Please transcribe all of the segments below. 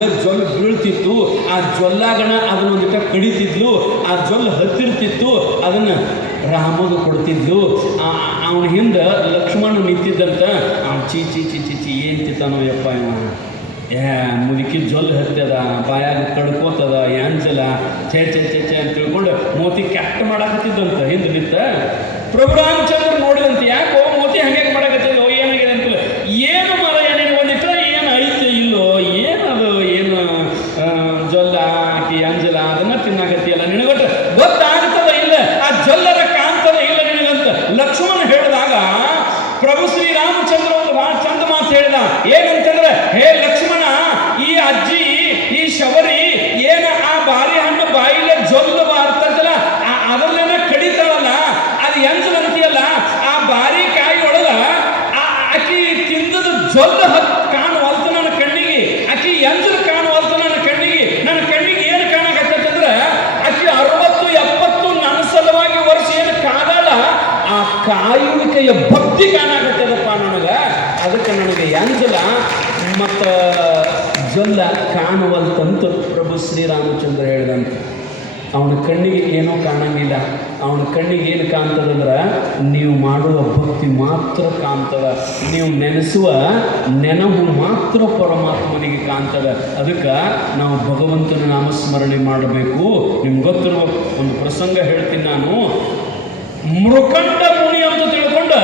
ಜೊಲ್ಲು ಬೀಳ್ತಿತ್ತು. ಆ ಜೊಲ್ಲಾಗಣ ಅದನ್ನ ಒಂದಿಟ ಕಡಿತಿದ್ಲು. ಆ ಜೊಲ್ಲು ಹತ್ತಿರ್ತಿತ್ತು, ಅದನ್ನು ರಾಮಗೆ ಕೊಡ್ತಿದ್ಲು. ಅವನ ಹಿಂದೆ ಲಕ್ಷ್ಮಣ ನಿಂತಿದ್ದಂತ. ಚೀ ಚೀ ಚಿ ಚಿ ಚಿ ಏನು ತಿತ್ತಾನೋ ಯಪ್ಪ ಇವ, ಮುದುಕಿ ಜೊಲ್ಲು ಹತ್ತದ, ಬಾಯಾಗ ಕಡ್ಕೋತದ, ಯಾಂಜಲ ಛೇ ಛೇ ಛೇ ಛೇ ಅಂತ ತಿಳ್ಕೊಂಡು ಮೋತಿ ಕೆಟ್ಟ ಮಾಡಾಕತ್ತಿದ್ದಂತ ಹಿಂದೆ ನಿಂತ. ಪ್ರಭು ರಾಮಚಂದ್ರ ನೋಡಿದಂತೆ, ಯಾಕೋ ಮೋತಿ ಹಂಗೆ ಮಾಡಾಕತ್ತಿದ್ಲು, ಏನಾಗಿದೆ ಅಂತ. ಏನು ಮರ ಏನೇನು ಒಂದಿಟ್ಟ ಏನು ಐತೆ ಇಲ್ಲೋ, ಏನದು ಏನು ಜೊಲ್ಲ ಆಕಿ ಅಂಜಲ ಅದನ್ನ ತಿನ್ನಾಕತ್ತಿಯಲ್ಲ, ನಿನಗೊಟ್ಟು ಗೊತ್ತಾಗ್ತದ ಇಲ್ಲ, ಆ ಜೊಲ್ಲರ ಕಾಣ್ತದ ಇಲ್ಲ ನಿನಗಂತ ಲಕ್ಷ್ಮಣ ಹೇಳಿದಾಗ ಪ್ರಭು ಶ್ರೀರಾಮಚಂದ್ರ ಒಂದು ಬಹಳ ಚಂದ ಮಾತು ಹೇಳಿದ. ಏನಂತಂದ್ರೆ, ಹೇ ಲಕ್ಷ್ಮಣ, ಈ ಅಜ್ಜಿ ಈ ಶಬರಿ ಏನ ಆ ಬಾರಿ ಹಣ್ಣು ಬಾಯಿಲೆ ಜೊಲ್ಲು ಬಾರ್ತದಲ್ಲ, ಅದರಲ್ಲೇನ ಕಡಿತಾಳಲ್ಲ, ಅದು ಎಂಜಲಂತಿಯಲ್ಲ, ಆ ಬಾರಿ ಕಾಯಿ ಒಳಗ ಆಕಿ ತಿಂದದ ಜೊಲ್ಲು ಕಾಣುವಲ್ತ ನನ್ನ ಕಣ್ಣಿಗೆ, ಆಕಿ ಎಂಜಲು ಕಾಣುವಲ್ತ ನನ್ನ ಕಣ್ಣಿಗೆ. ನನ್ನ ಕಣ್ಣಿಗೆ ಏನು ಕಾಣಕತ್ತಂದ್ರೆ, ಆಕಿ 60-70 ನನ್ನ ಸಲುವಾಗಿ ವರ್ಷ ಏನು ಕಾದಾಳ, ಆ ಕಾಯುವಿಕೆಯ ಭಕ್ತಿ ಕಾಣಾಕತ್ತದಪ್ಪ ನನಗೆ. ಅದಕ್ಕೆ ನನಗೆ ಎಂಜಲ ಮತ್ತು ಜೊಲ್ಲ ಕಾಣುವಲ್ತಂತ ಪ್ರಭು ಶ್ರೀರಾಮಚಂದ್ರ ಹೇಳಿದಂತೆ. ಅವನ ಕಣ್ಣಿಗೆ ಏನೂ ಕಾಣಂಗಿಲ್ಲ. ಅವನ ಕಣ್ಣಿಗೆ ಏನು ಕಾಣ್ತದಂದ್ರೆ, ನೀವು ಮಾಡುವ ಭಕ್ತಿ ಮಾತ್ರ ಕಾಣ್ತದ, ನೀವು ನೆನೆಸುವ ನೆನಪು ಮಾತ್ರ ಪರಮಾತ್ಮನಿಗೆ ಕಾಣ್ತದ. ಅದಕ್ಕೆ ನಾವು ಭಗವಂತನ ನಾಮಸ್ಮರಣೆ ಮಾಡಬೇಕು. ನಿಮ್ಗೆ ಗೊತ್ತಿರುವ ಒಂದು ಪ್ರಸಂಗ ಹೇಳ್ತೀನಿ ನಾನು. ಮೃಕಂಡ ಮುನಿ ಅಂತ ತಿಳ್ಕೊಂಡ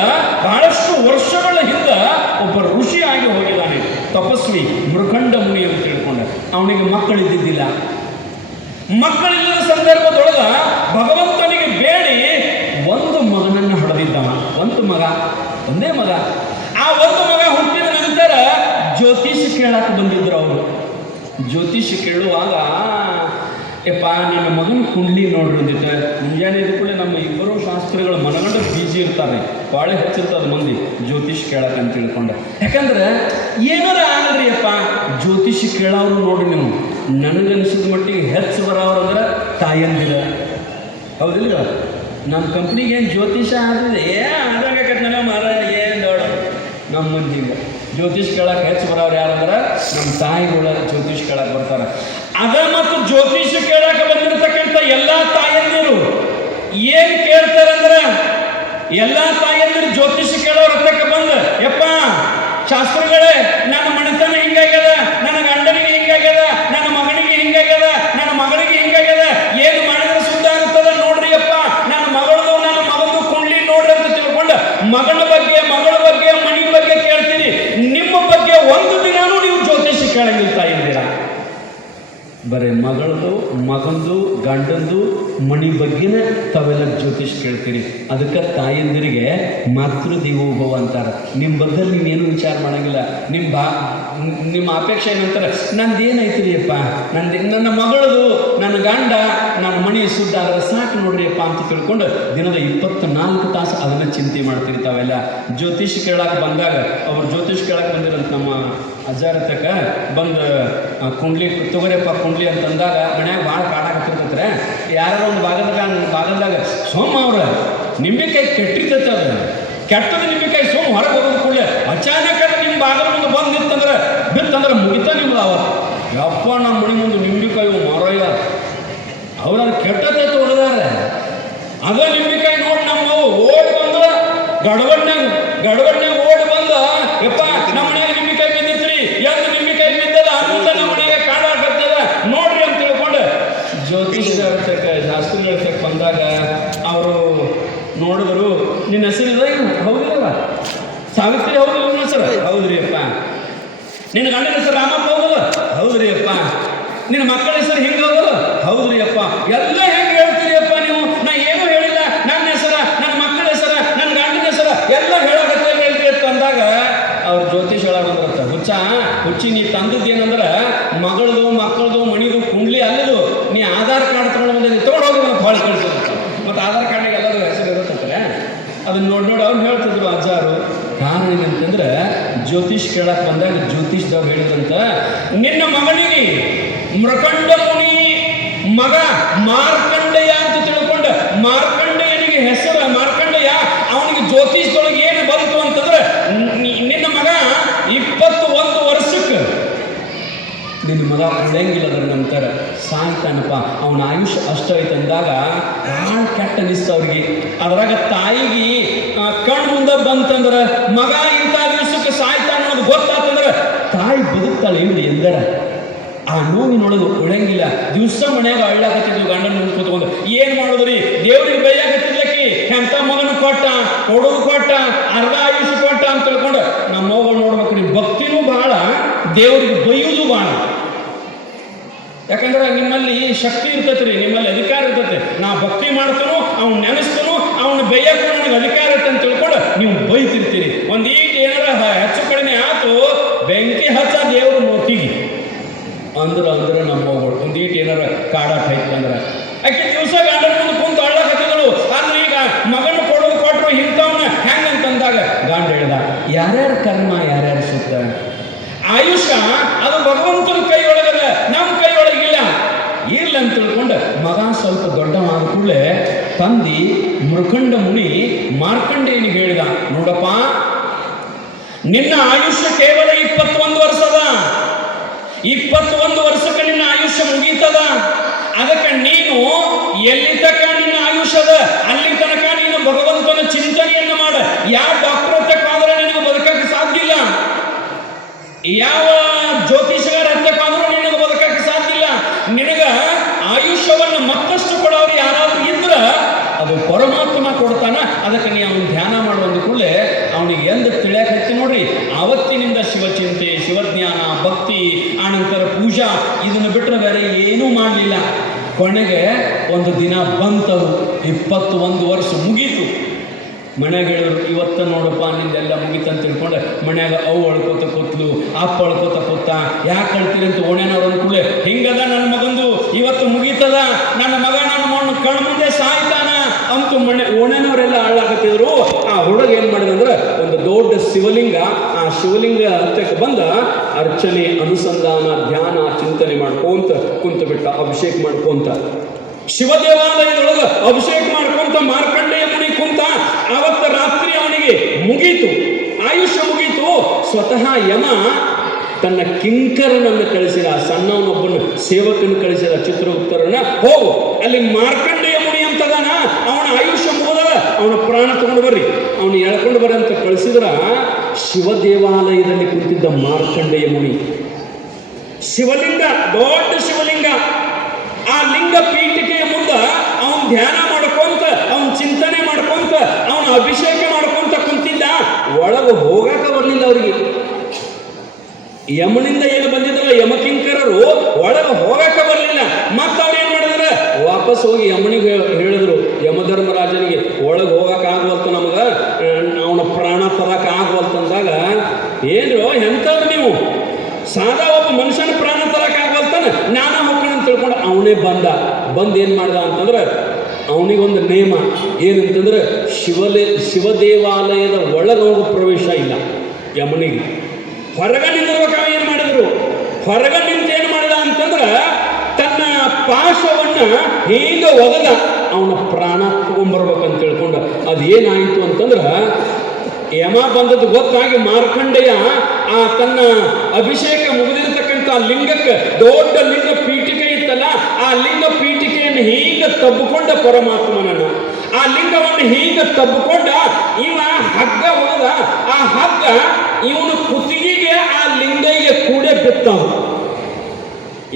ಬಹಳಷ್ಟು ವರ್ಷಗಳ ಹಿಂದೆ ಒಬ್ಬ ಋಷಿ ಆಗಿ ಹೋಗಿದ್ದಾನೆ, ತಪಸ್ವಿ ಮೃಕಂಡ ಮುನಿ ಅಂತ ತಿಳ್ಕೊಂಡ. ಅವನಿಗೆ ಮಕ್ಕಳಿದ್ದಿದ್ದಿಲ್ಲ. ಮಕ್ಕಳಿಲ್ಲದ ಸಂದರ್ಭದೊಳಗ ಭಗವಂತನಿಗೆ ಬೇಡಿ ಒಂದು ಮಗನನ್ನು ಹಡೆದಿದ್ದವ. ಒಂದೇ ಮಗ. ಆ ಒಂದು ಮಗ ಹುಟ್ಟಿದ ನಂತರ ಜ್ಯೋತಿಷ್ ಕೇಳಕ್ಕೆ ಬಂದಿದ್ರು ಅವರು. ಜ್ಯೋತಿಷ್ ಕೇಳುವಾಗ, ಯಪ್ಪ ನನ್ನ ಮಗನ ಕುಂಡ್ಲಿ ನೋಡ್ರಿ ಅಂದಿದ್ದೆ. ಮುಂಜಾನೆ ಕೂಡ ನಮ್ಮ ಇಬ್ಬರು ಶಾಸ್ತ್ರಿಗಳು ಮನಗಂಡು ಬೀಜಿ ಇರ್ತಾರೆ, ಭಾಳ ಹೆಚ್ಚಿರ್ತದೆ ಮಂದಿ ಜ್ಯೋತಿಷ್ ಕೇಳಕ್ಕೆ ಅಂತ ತಿಳ್ಕೊಂಡೆ. ಯಾಕಂದ್ರೆ ಏನಾರ ಆಗಲ್ರಿ ಅಪ್ಪ, ಜ್ಯೋತಿಷ್ ಕೇಳೋರು ನೋಡಿ ನೀವು, ನನಗನ್ಸಿದ ಮಟ್ಟಿಗೆ ಹೆಚ್ಚು ಬರೋರಂದ್ರೆ ತಾಯಂದಿರ. ಹೌದಿಲ್ಲ? ನಮ್ಮ ಕಂಪ್ನಿಗೆ ಏನು ಜ್ಯೋತಿಷ ಆದ್ರೆ ಆದಂಗೆ ನನಗೆ ಮಾರ ಏನು ದೊಡ್ಡ ನಮ್ಮ ಮಂದಿಗೆ ಜ್ಯೋತಿಷ್ ಕೇಳಕ್ಕೆ ಹೆಚ್ಚು ಬರೋರು ಯಾರಂದ್ರೆ ನಮ್ಮ ತಾಯಿಗಳ ಜ್ಯೋತಿಷ್ ಕೇಳಕ್ಕೆ ಬರ್ತಾರೆ. ಅದ ಮತ್ತು ಜ್ಯೋತಿಷ್ ಕೇಳಕ್ಕೆ ಬಂದಿರತಕ್ಕಂಥ ಎಲ್ಲ ತಾಯಂದಿರು ಏನು ಕೇಳ್ತಾರಂದ್ರೆ, ಎಲ್ಲ ತಾಯಂದಿರು ಜ್ಯೋತಿಷ್ ಕೇಳೋರ ಹತ್ತಕ್ಕೆ ಬಂದು, ಯಪ್ಪ ಶಾಸ್ತ್ರಗಳೇ, ನನ್ನ ಮನೆತನ ಹಿಂಗಾಗ್ಯದ, ನನ್ನ ಗಂಡನಿಗೆ ಹಿಂಗಾಗ್ಯದ, ನನ್ನ ಮಗನಿಗೆ ಹಿಂಗಾಗ್ಯದ, ನನ್ನ ಮಗಳಿಗೆ ಹಿಂಗಾಗ್ಯದ, ಏನು ಮಾಡಿದ್ರೆ ಸುದ್ದ ಆಗುತ್ತದ ನೋಡ್ರಿ ಅಪ್ಪ, ನನ್ನ ಮಗಳದು ನನ್ನ ಮಗದು ಕುಂಡ್ಲಿ ನೋಡ್ರಿ ಅಂತ ತಿಳ್ಕೊಂಡು ಮಗನ ಬಗ್ಗೆ, ಮಗಳ ಬಗ್ಗೆ, ಮನೆ ಬಗ್ಗೆ ಕೇಳ್ತೀರಿ. ನಿಮ್ಮ ಬಗ್ಗೆ ಒಂದು ದಿನಾನೂ ನೀವು ಜ್ಯೋತಿಷ ಕೇಳಂಗಿಲ್ಲ ತಾಯಿದ್ದೀರ. ಬರೀ ಮಗಳದು, ಮಗಂದು, ಗಂಡಂದು, ಮಣಿ ಬಗ್ಗೆನೇ ತಾವೆಲ್ಲ ಜ್ಯೋತಿಷ್ ಕೇಳ್ತೀರಿ. ಅದಕ್ಕೆ ತಾಯಂದಿರಿಗೆ ಮಾತೃದೇವೋಭವ ಅಂತಾರೆ. ನಿಮ್ಮ ಬಗ್ಗೆ ನೀವೇನು ವಿಚಾರ ಮಾಡೋಂಗಿಲ್ಲ. ನಿಮ್ಮ ಅಪೇಕ್ಷೆ ಏನಂತಾರೆ, ನಂದೇನೈತ್ರಿ ಅಪ್ಪ, ನನ್ನ ಮಗಳದು, ನನ್ನ ಗಂಡ, ನನ್ನ ಮಣಿ ಸುದ್ದ ಆದರೆ ಸಾಕು ನೋಡ್ರಿ ಅಪ್ಪ ಅಂತ ತಿಳ್ಕೊಂಡು ದಿನದ 24 ತಾಸು ಅದನ್ನು ಚಿಂತೆ ಮಾಡ್ತೀರಿ ತಾವೆಲ್ಲ. ಜ್ಯೋತಿಷ್ ಕೇಳಕ್ಕೆ ಬಂದಾಗ, ಅವ್ರು ಜ್ಯೋತಿಷ್ ಕೇಳಕ್ಕೆ ಬಂದಿರಂತ ನಮ್ಮ ಅಜ್ಜಾರತಕ್ಕ ಬಂದು ಕುಂಡ್ಲಿ ತಗೋರಿಯಪ್ಪ ಕುಂಡ್ಲಿ ಅಂತಂದಾಗ ಮನ್ಯಾಗ ಭಾಳ ಕಾಡಾಕತ್ತಿರ್ತೈತ್ರೆ. ಯಾರು ಒಂದು ಭಾಗದಾಗ ಸೋಮ ಅವ್ರ ನಿಂಬೆಕಾಯಿ ಕೆಟ್ಟಿರ್ತೈತೆ, ಅದು ಕೆಟ್ಟದ ನಿಂಬೆಕಾಯಿ ಸೋಮ ಹೊರಗೆ ಹೋಗೋದು ಕೂಡಲೇ ಅಚಾನಕ ನಿಮ್ಮ ಭಾಗದ ಮುಂದೆ ಬಂದು ಬಿತ್ತಂದ್ರೆ ಮುಗಿತಾ ನಿಮ್ದು ಅವತ್ತು. ಯಪ್ಪ ನಮ್ಮ ಮನೆ ಮುಂದೆ ನಿಂಬೆಕಾಯಿ ಮರಯ್ಯ ಅವ್ರನ್ನ ಕೆಟ್ಟತೈತೆ ಹೊಡೆದಾರೆ. ಅದ ನಿಂಬೆಕಾಯಿ ನೋಡಿ ನಮ್ಮ ಓಡಿ ಬಂದ್ರೆ ಗಡವಡ್ನಾಗ ಓಡಿ ಬಂದ, ಯಪ್ಪ ನಮ್ಮ ಮನೆಯಾಗ ನಿಂಬೆಕಾಯಿ ಬಿದ್ದಿತ್ರಿ, ಎಂದು ನಿಂಬೆಕಾಯಿ ಬಿದ್ದದ ಅಂತ ನಮ್ಮ ಮನೆಗೆ ಕಾಡಾಕತ್ತದ ನೋಡ್ರಿ ಅಂತ ತಿಳ್ಕೊಂಡು ಜ್ಯೋತಿಷ ಶಾಸ್ತ್ರಿ ಹೇಳ್ತಕ್ಕೆ ಬಂದಾಗ ಅವರು ನೋಡಿದ್ರು. ನಿನ್ನ ಹೆಸರಿದ ಹೌದಿಲ್ಲವ ಸಾವಿತ್ರಿ? ಹೌದಿಲ್ಲ ನನ್ನ ಹೆಸರು? ಹೌದ್ರಿ ಅಪ್ಪ. ನಿನ್ನ ಗಂಡನ ಹೆಸರು ರಾಮಪ್ಪ? ಹೌದಲ್ಲ? ಹೌದ್ರಿ ಅಪ್ಪ. ನಿನ್ನ ಮಕ್ಕಳ ಹೆಸರು ಹಿಂಗೆ ಹೌದಲ್ಲ? ಹೌದ್ರಿ ಅಪ್ಪ. ಎಲ್ಲ ಹೆಂಗೆ ಹೇಳ್ತೀರಿ ಅಪ್ಪ ನೀವು? ನಾ ಏನೂ ಹೇಳಿಲ್ಲ. ನನ್ನ ಹೆಸರ, ನನ್ನ ಮಕ್ಕಳ ಹೆಸರ, ನನ್ನ ಗಂಡನ ಹೆಸರ ಎಲ್ಲ ಹೇಳೋಕತ್ತೆ ಹೇಳ್ರಿ ಅಂತ ಅಂದಾಗ ಅವ್ರು ಜ್ಯೋತಿಷ್ ಹೇಳೋದಂದ್ರತ್ತ, ಹುಚ್ಚಿ ನೀ ತಂದದ್ದು ಏನಂದ್ರೆ ಮಗಳದು, ಮಕ್ಕಳದು, ಮಣಿದು ಕುಂಡ್ಲಿ ಅಲ್ಲದು, ನೀ ಆಧಾರ್ ಕಾರ್ಡ್ ತೊಗೊಂಡು ಬಂದಿದ್ದು ತೊಗೊಂಡು ಹೋಗಿ ಮತ್ತೆ ಹೊಳೆ ಕಳಿಸೋದು. ಮತ್ತು ಆಧಾರ್ ಕಾರ್ಡಿಗೆ ಎಲ್ಲರೂ ಹೆಸರು ಇರುತ್ತಂತಾರೆ. ಅದನ್ನ ನೋಡಿ ಅವ್ರು ಹೇಳ್ತಿದ್ರು ಅಜ್ಜಾರು. ಕಾರಣ ಏನಂತಂದ್ರೆ, ಜ್ಯೋತಿಷ್ ಕೇಳಕ್ಕೆ ಬಂದಾಗ ಜ್ಯೋತಿಷ್ದವ್ರು ಹೇಳಿದಂತ, ನಿನ್ನ ಮಗನಿಗೆ ಮೃಕಂಡ ಮುನಿ ಮಗ ಮಾರ್ಕಂಡಯ್ಯ ಅಂತ ತಿಳ್ಕೊಂಡ, ಮಾರ್ಕಂಡಯ್ಯನಿಗೆ ಹೆಸರು ಮಾರ್ಕಂಡಯ್ಯ. ಅವನಿಗೆ ಜ್ಯೋತಿಷ್ದೊಳಗೆ ಏನು ಬಂತು ಅಂತಂದ್ರೆ, ನಿನ್ನ ಮಗ 21 ವರ್ಷಕ್ಕೆ ನಿನ್ನ ಮಗ ಉಳಿಯಂಗಿಲ್ಲ ಅದ್ರ ನಂತರ ಸಾಯ್ತಾನಪ್ಪ, ಅವನ ಆಯುಷ್ ಅಷ್ಟ ಐತಂದಾಗ ಭಾಳ ಕೆಟ್ಟ ಅನಿಸ್ತ ಅವ್ರಿಗೆ. ಅದ್ರಾಗ ತಾಯಿಗೆ ಕಣ್ಣು ಮುಂದೆ ಬಂತಂದ್ರೆ ಮಗ ಇಂಥ ದಿವಸಕ್ಕೆ ಸಾಯ್ತಾನ ಅನ್ನೋದು ಗೊತ್ತಾತಂದ್ರೆ ತಾಯಿ ಬದುಕ್ತಾಳೆ ಏನ್ರಿ ಎಂದರ ಆ ನೋವಿನೊಳಗೆ ಉಳಂಗಿಲ್ಲ. ದಿವಸ ಮನ್ಯಾಗ ಅಳ್ಳಾಕತ್ತಿದ್ವು ಗಂಡನ ಮುಂದೆ ಕೂತ್ಕೊಂಡು. ಏನು ಮಾಡೋದ್ರಿ, ದೇವ್ರಿಗೆ ಬೈಯಾಕತ್ತಿದ್ಲಕ್ಕಿ ಎಂಥ ಮಗನ ಕೊಟ್ಟ, ಕೊಡೋದು ಕೊಟ್ಟ, ಅರ್ಧ ಆಯುಷ್ ಕೊಟ್ಟ ಅಂತ ತಿಳ್ಕೊಂಡು ನಮ್ಮ ಮಗಳು ನೋಡ್ಬೇಕ್ರಿ. ಭಕ್ತಿನೂ ಭಾಳ, ದೇವ್ರಿಗೆ ಬೈಯೋದು ಭಾಳ. ಯಾಕಂದ್ರೆ ನಿಮ್ಮಲ್ಲಿ ಶಕ್ತಿ ಇರ್ತೈತೆ ರೀ, ನಿಮ್ಮಲ್ಲಿ ಅಧಿಕಾರ ಇರ್ತೈತೆ. ನಾ ಭಕ್ತಿ ಮಾಡ್ತಾನೋ, ಅವ್ನು ನೆನೆಸ್ತಾನೋ, ಅವ್ನ ಬೈಯಕ್ಕೂ ನನಗೆ ಅಧಿಕಾರ ಇರುತ್ತೆ ಅಂತ ತಿಳ್ಕೊಂಡು ನೀವು ಬೈತಿರ್ತೀರಿ. ಒಂದೀಟ್ ಏನಾರ ಹೆಚ್ಚು ಕಡಿಮೆ ಆತು ಬೆಂಕಿ ಹಚ್ಚ ದೇವ್ರ ಮೂರ್ತಿಗೆ ಅಂದ್ರೆ ನಮ್ಮ ಮಗಳು ಒಂದೀಟ್ ಏನಾರ ಕಾಡಾಟ ಐತಂದ್ರೆ ಆಕೆ ದಿವಸ ಗಂಡನ ಮುಂದೆ ಕುಂತು ಅಳ್ಳಕತ್ತಿದಳು. ಅಂದ್ರೆ ಈಗ ಮಗನ ಕೊಡೋದು ಕೊಟ್ಟರು ಇಂಥವನ್ನ ಹೆಂಗಂತಂದಾಗ ಗಂಡ ಹೇಳ್ದ, ಯಾರ್ಯಾರ ಕರ್ಮ ಯಾರ್ಯಾರ ಸುತ್ತ. ಆಯುಷ ಅದು ಭಗವಂತನ ಕೈ ಒಳಗದ, ನಮ್ಮ ಕೈ ಒಳಗಿಲ್ಲ. ಇಲ್ಲ ಅಂತ ತಿಳ್ಕೊಂಡು ಮಗ ಸ್ವಲ್ಪ ದೊಡ್ಡವಾದ ಕೂಡಲೇ ತಂದಿ ಮೃಕಂಡ ಮುನಿ ಮಾರ್ಕಂಡೇಯನಿಗೆ ಹೇಳಿದ, ನೋಡಪ್ಪ, ನಿನ್ನ ಆಯುಷ್ಯ ಕೇವಲ 21 ವರ್ಷದ. 21 ವರ್ಷಕ್ಕೆ ನಿನ್ನ ಆಯುಷ್ಯ ಮುಗೀತದ. ಅದಕ್ಕೆ ನೀನು ಎಲ್ಲಿ ತನಕ ನಿನ್ನ ಆಯುಷ್ಯದ ಅಲ್ಲಿ ತನಕ ನೀನು ಭಗವಂತನ ಚಿಂತನೆಯನ್ನು ಮಾಡ. ಯಾವ ಡಾಕ್ಟರ್ ಹತ್ತಕ್ಕಾದ್ರೆ ನಿನಗೆ ಬದುಕಕ್ಕೆ ಸಾಧ್ಯ ಇಲ್ಲ, ಯಾವ ಜ್ಯೋತಿಷಗಾರ ಹತ್ತಕ್ಕಾದ್ರೂ ನಿನಗೆ ಬದುಕಕ್ಕೆ ಸಾಧ್ಯ ಇಲ್ಲ. ನಿನಗ ಆಯುಷ್ಯವನ್ನು ಮತ್ತಷ್ಟು ಕೊಡೋರು ಯಾರಾದ್ರೂ ಇದ್ರ ಅದು ಪರಮಾತ್ಮ ಕೊಡ್ತಾನ. ಅದಕ್ಕೆ ನೀ ಅವನು ಧ್ಯಾನ ಮಾಡುವಂದು ಕೂಡಲೇ ಅವನಿಗೆ ಎಂದು ತಿಳಿಯಕ್ಕೆ ಹತ್ತಿ ನೋಡ್ರಿ. ಆವತ್ತಿನಿಂದ ಶಿವಚಿಂತೆ, ಶಿವಜ್ಞಾನ, ಭಕ್ತಿ, ಆನಂತರ ಪೂಜಾ ಇದನ್ನು ಬಿಟ್ಟರೆ ಬೇರೆ ಏನೂ ಮಾಡಲಿಲ್ಲ. ಕೊನೆಗೆ ಒಂದು ದಿನ ಬಂತವು, 21 ವರ್ಷ ಮುಗೀತು. ಮನೆಗೆ ಹೇಳಿದ್ರು, ಇವತ್ತು ನೋಡಪ್ಪ ನಿಂದೆಲ್ಲ ಮುಗಿತಂತ ತಿಳ್ಕೊಂಡು ಮನ್ಯಾಗ ಅವು ಅಳ್ಕೋತ ಕೂತ್ಲು, ಅಪ್ಪ ಅಳ್ಕೋತ ಕೂತ. ಯಾಕೆ ಅಳ್ತೀರಿ ಅಂತ ಓಣೆನವ್ರು ಅಂದ್ಕೂಡ್ಲೆ, ಹಿಂಗದ ನನ್ನ ಮಗಂದು ಇವತ್ತು ಮುಗೀತದ, ನನ್ನ ಮಗ ನನ್ನ ಮಣ್ಣು ಕಣ್ಣು ಮುಂದೆ ಸಾಯ್ತಾನ ಅಂತೂ ಓಣೆನವರೆಲ್ಲ ಹಾಳಾಕತ್ತಿದ್ರು. ಆ ಹುಡುಗ ಏನು ಮಾಡಿದಂದ್ರೆ ಒಂದು ದೊಡ್ಡ ಶಿವಲಿಂಗ, ಆ ಶಿವಲಿಂಗ ಹತ್ತಕ್ಕೆ ಬಂದ ಅರ್ಚನೆ, ಅನುಸಂಧಾನ, ಧ್ಯಾನ, ಚಿಂತನೆ ಮಾಡ್ಕೊಂತ ಕುಂತು ಬಿಟ್ಟ. ಅಭಿಷೇಕ ಮಾಡ್ಕೊಂತ ಶಿವ ದೇವಾಲಯದೊಳಗೆ ಅಭಿಷೇಕ ಮಾಡ್ಕೊಂತ ಮಾರ್ಕಂಡೇಯ ಮುನಿ ಕುಂತ. ಆವತ್ತು ರಾತ್ರಿ ಅವನಿಗೆ ಮುಗೀತು, ಆಯುಷ್ಯ ಮುಗೀತು. ಸ್ವತಃ ಯಮ ತನ್ನ ಕಿಂಕರನನ್ನು ಕಳಿಸಿದ, ಸಣ್ಣವನೊಬ್ಬನ ಸೇವಕನ ಕಳಿಸಿದ, ಚಿತ್ರಗುಪ್ತರನ್ನ, ಹೋಗು ಅಲ್ಲಿ ಮಾರ್ಕಂಡೇಯ ಮುನಿ ಅಂತದಾನ, ಅವನ ಆಯುಷ್ಯ ಮುಗಿದ, ಅವನ ಪ್ರಾಣ ತಗೊಂಡು ಬರ್ರಿ, ಅವನು ಎಳ್ಕೊಂಡು ಬರ್ರಿ ಅಂತ ಕಳಿಸಿದ್ರ. ಶಿವ ದೇವಾಲಯದಲ್ಲಿ ಕುಳಿತಿದ್ದ ಮಾರ್ಕಂಡೇಯ ಮುನಿ, ಶಿವಲಿಂಗ, ದೊಡ್ಡ ಶಿವಲಿಂಗ, ಆ ಲಿಂಗ ಪೀಠಿಕೆಯ ಮುಂದೆ ಅವನು ಧ್ಯಾನ ಮಾಡ್ಕೊಂತ, ಅವನು ಚಿಂತನೆ ಮಾಡ್ಕೊಂತ, ಅವನ ಅಭಿಷೇಕ ಮಾಡ್ಕೊಂತ ಕುಂತಿದ್ದ. ಒಳಗೆ ಹೋಗಕ್ಕೆ ಬರಲಿಲ್ಲ ಅವರಿಗೆ. ಯಮನಿಂದ ಏನು ಬಂದಿದ್ರಲ್ಲ ಯಮಕಿಂಕರರು, ಒಳಗೆ ಹೋಗಕ್ಕೆ ಬರಲಿಲ್ಲ. ಮತ್ತೆ ಅವ್ರು ಏನು ಮಾಡಿದ್ರೆ ವಾಪಸ್ ಹೋಗಿ ಯಮನಿಗೆ ಹೇಳಿದ್ರು, ಯಮಧರ್ಮರಾಜನಿಗೆ, ಒಳಗೆ ಹೋಗಕ್ಕೆ ಆಗವಲ್ತು, ನಮಗೆ ಅವನ ಪ್ರಾಣ ತರಕ್ಕೆ ಆಗವಲ್ತಂದಾಗ, ಏನ್ರು ಎಂಥವ್ರು ನೀವು, ಸಾದಾ ಒಬ್ಬ ಮನುಷ್ಯನ ಪ್ರಾಣ ತರಕ್ಕೆ ಆಗವಲ್ತಾನೆ, ನಾನಾ ಮಕ್ಕಳನ್ನ ತಿಳ್ಕೊಂಡು ಅವನೇ ಬಂದು ಏನು ಮಾಡ್ದ ಅಂತಂದ್ರೆ, ಅವನಿಗೊಂದು ನೇಮ ಏನಂತಂದ್ರೆ ಶಿವ ದೇವಾಲಯದ ಒಳಗೆ ಹೋಗೋ ಪ್ರವೇಶ ಇಲ್ಲ ಯಮನಿಗೆ. ಹೊರಗ ನಿಂದಿರ್ಬೇಕಾಗ ಏನು ಮಾಡಿದ್ರು, ಹೊರಗ ನಿಂತು ಏನು ಮಾಡಿದ ಅಂತಂದ್ರೆ ತನ್ನ ಪಾಶವನ್ನು ಹೀಗೆ ಒಗದ ಅವನ ಪ್ರಾಣ ತಗೊಂಡ್ಬರ್ಬೇಕಂತ ತಿಳ್ಕೊಂಡು. ಅದೇನಾಯಿತು ಅಂತಂದ್ರೆ ಯಮ ಬಂದದ್ದು ಗೊತ್ತಾಗಿ ಮಾರ್ಕಂಡೇಯ ಆ ತನ್ನ ಅಭಿಷೇಕ ಮುಗಿದಿರ್ತಕ್ಕಂಥ ಲಿಂಗಕ್ಕೆ, ದೊಡ್ಡ ಲಿಂಗ ಪೀಠಿಕೆ ಇತ್ತಲ್ಲ, ಆ ಲಿಂಗ ಪೀಠಿಕೆಯನ್ನು ಹೀಗೆ ತಬ್ಬಿಕೊಂಡ ಪರಮಾತ್ಮನನ್ನು. ಆ ಲಿಂಗವನ್ನು ಹೀಗೆ ತಬ್ಬಿಕೊಂಡ ಇವ ಹಗ್ಗ ಹೋದ. ಆ ಹಗ್ಗ ಇವನ ಕುತ್ತಿಗೆಗೆ ಆ ಲಿಂಗಗೆ ಕೂಡ ಬಿತ್ತವ.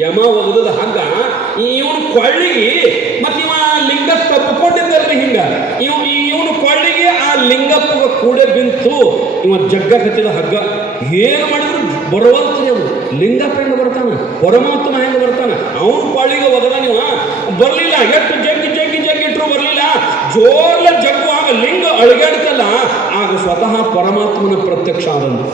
ಯಮ ಒಗದ ಹಗ್ಗ ಇವನು ಕೊಳ್ಳಿಗೆ, ಮತ್ತೆ ಇವ ಲಿಂಗ ತಬ್ಬಿಕೊಂಡಿದ್ದಲ್ರಿ ಹಿಂಗ, ಇವನು ಕೊಳ್ಳಿಗೆ ಆ ಲಿಂಗಪ್ಪ ಕೂಡ ಬಿಂತು. ಇವ ಜಗ್ಗ ಕತ್ತಿದ ಹಗ್ಗ. ಏನು ಮಾಡಿದ್ರು ಬರುವಂತ್ರಿ ಅವನು. ಲಿಂಗಪ್ಪ ಹೆಂಗೆ ಬರ್ತಾನ, ಪರಮಾತ್ಮ ಹೆಂಗೆ ಬರ್ತಾನ, ಅವನು ಕೊಳ್ಳಿಗೆ ಒಗದ ನೀವು ಬರಲಿಲ್ಲ. ಎಷ್ಟು ಜಗ್ಗಿಟ್ರು ಬರಲಿಲ್ಲ. ಜೋರ್ಲ ಜಗ್ಗು ಆಗ ಲಿಂಗ ಅಳಗಾಡ್ತಲ್ಲ, ಆಗ ಸ್ವತಃ ಪರಮಾತ್ಮನ ಪ್ರತ್ಯಕ್ಷ ಆದಂತ.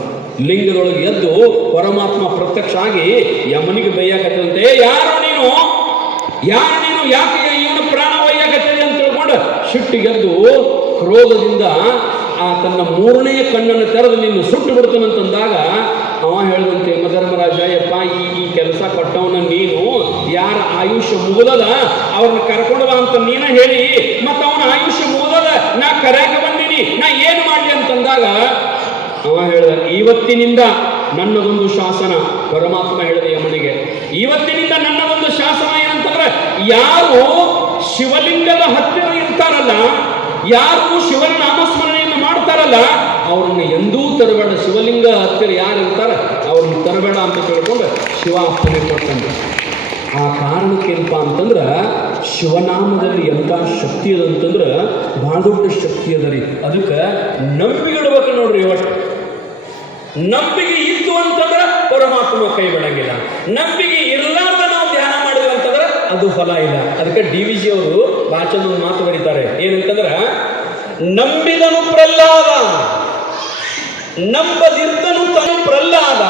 ಲಿಂಗದೊಳಗೆ ಎದ್ದು ಪರಮಾತ್ಮ ಪ್ರತ್ಯಕ್ಷ ಆಗಿ ಯಮನಿಗೆ ಬೈಯಾಕತ್ತಂತೆ, ಯಾರು ನೀನು, ಯಾಕೆ ಇವನು ಪ್ರಾಣ ಒಯ್ಯಾಕತ್ತಿದೆ ಅಂತ ತಿಳ್ಕೊಂಡು ಸಿಟ್ಟಿಗೆದ್ದು ಕ್ರೋಧದಿಂದ ಆ ತನ್ನ 3ನೇ ಕಣ್ಣನ್ನು ತೆರೆದು ನಿನ್ನ ಸುಟ್ಟು ಬಿಡ್ತಾನಂತಂದಾಗ ಅವ ಹೇಳಿದಂತೆ, ಯಮಧರ್ಮರಾಜ, ಯಪ್ಪ ಈ ಕೆಲಸ ಕೊಟ್ಟವನ ನೀನು, ಯಾರ ಆಯುಷ್ಯ ಮುಗಿದದ ಅವ್ರನ್ನ ಕರ್ಕೊಂಡು ಬಾ ಅಂತ ನೀನ ಹೇಳಿ, ಮತ್ತು ಅವನ ಆಯುಷ್ಯ ಮುಗಿದದ, ನಾ ಕರ್ಯಾಕ ಬಂದೀನಿ, ನಾ ಏನು ಮಾಡಲಿ ಅಂತಂದಾಗ ಅವ ಹೇಳಿದ, ಇವತ್ತಿನಿಂದ ನನ್ನದೊಂದು ಶಾಸನ. ಪರಮಾತ್ಮ ಹೇಳಿದ ಯಮನಿಗೆ, ಇವತ್ತಿನಿಂದ ನನ್ನ ಒಂದು ಶಾಸನ ಏನಂತಂದ್ರೆ, ಯಾರು ಶಿವಲಿಂಗದ ಹತ್ತಿರ ಇರ್ತಾರಲ್ಲ, ಯಾರು ಶಿವನ ನಾಮಸ್ಮರಣೆಯನ್ನು ಮಾಡ್ತಾರಲ್ಲ, ಅವ್ರನ್ನ ಎಂದೂ ತರಬೇಡ. ಶಿವಲಿಂಗ ಹತ್ತಿರ ಯಾರು ಇರ್ತಾರ ಅವ್ರನ್ನ ತರಬೇಡ ಅಂತ ತಿಳ್ಕೊಂಡು ಶಿವ ಅಪ್ಪಣೆ ಕೊಟ್ಟಂತೆ. ಆ ಕಾರಣಕ್ಕೇನಪ್ಪ ಅಂತಂದ್ರೆ, ಶಿವನಾಮದಲ್ಲಿ ಎಂಥ ಶಕ್ತಿ ಅದ ಅಂತಂದ್ರೆ ಬಹಳ ದೊಡ್ಡ ಶಕ್ತಿ ಅದ ರೀ. ಅದಕ್ಕೆ ನಂಬಿಗಿಡ್ಬೇಕು ನೋಡ್ರಿ. ಇವತ್ತು ನಂಬಿಕೆ ಇತ್ತು ಅಂತಂದ್ರೆ ಪರಮಾತ್ಮ ಕೈ ಬಿಡಂಗಿಲ್ಲ. ನಂಬಿಕೆ ಇರ್ಲಾರ್ದ ನಾವು ಧ್ಯಾನ ಮಾಡಿದ್ವಿ ಅಂತಂದ್ರೆ ಅದು ಫಲ ಇಲ್ಲ. ಅದಕ್ಕೆ DVG ಅವರು ಭಾಷಣ ಒಂದು ಮಾತು ಬರೀತಾರೆ, ಏನಂತಂದ್ರೆ, ನಂಬಿದನು ಪ್ರಹ್ಲಾದ, ನಂಬದಿರ್ದನು ತನು ಪ್ರಹ್ಲಾದ,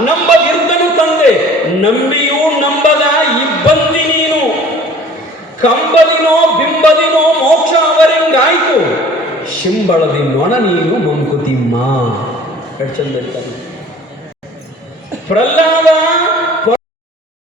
ನಂಬದಿರ್ದನು ತಂದೆ, ನಂಬಿಯೂ ನಂಬದ ಇಬ್ಬಂದಿ ನೀನು, ಕಂಬದಿನೋ ಬಿಂಬದಿನೋ ಮೋಕ್ಷ ಅವರಿಂಗಾಯ್ತು, ಶಿಂಬಳದಿ ನೊಣ ನೀನು ಮಂಕುತಿಮ್ಮ. ಚಂದ ಪ್ರಹ್ಲಾದ